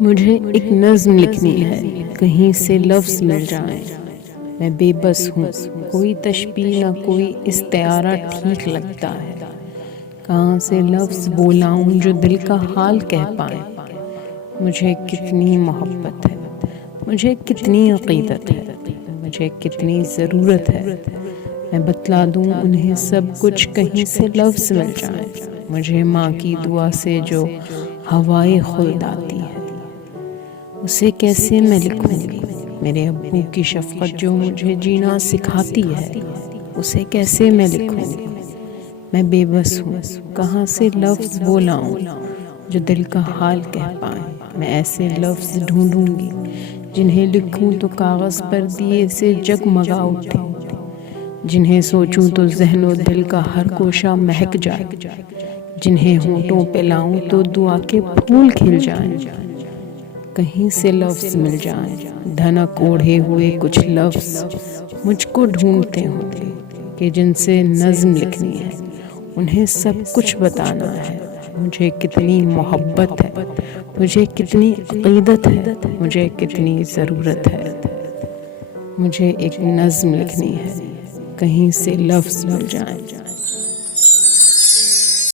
مجھے ایک نظم لکھنی ہے، کہیں سے لفظ مل جائیں۔ میں بے بس ہوں، کوئی تشبیہ نہ کوئی استعارہ ٹھیک لگتا ہے۔ کہاں سے لفظ بولاؤں جو دل کا حال کہہ پائیں۔ مجھے کتنی محبت ہے، مجھے کتنی عقیدت ہے، مجھے کتنی ضرورت ہے۔ میں بتلا دوں انہیں سب کچھ، کہیں سے لفظ مل جائیں۔ مجھے ماں کی دعا سے جو ہوائے خلد آتی ہے، اسے کیسے میں لکھوں گی؟ میرے ابو کی شفقت جو مجھے جینا سکھاتی ہے، اسے کیسے میں لکھوں گی؟ میں بے بس ہوں، کہاں سے لفظ بولاؤں جو دل کا حال کہہ پائیں۔ میں ایسے لفظ ڈھونڈوں گی جنہیں لکھوں تو کاغذ پر دیے سے جگمگا اٹھے، جنہیں سوچوں تو ذہن و دل کا ہر گوشہ مہک جائے، جنہیں ہونٹوں پہ لاؤں تو دعا کے پھول کھل جائیں۔ کہیں سے لفظ مل جائیں، دھنک اوڑھے ہوئے کچھ لفظ مجھ کو ڈھونڈتے ہوں گے کہ جن سے نظم لکھنی ہے، انہیں سب کچھ بتانا ہے۔ مجھے کتنی محبت ہے، مجھے کتنی عقیدت ہے، مجھے کتنی ضرورت ہے۔ مجھے ایک نظم لکھنی ہے، کہیں سے لفظ مل جائیں۔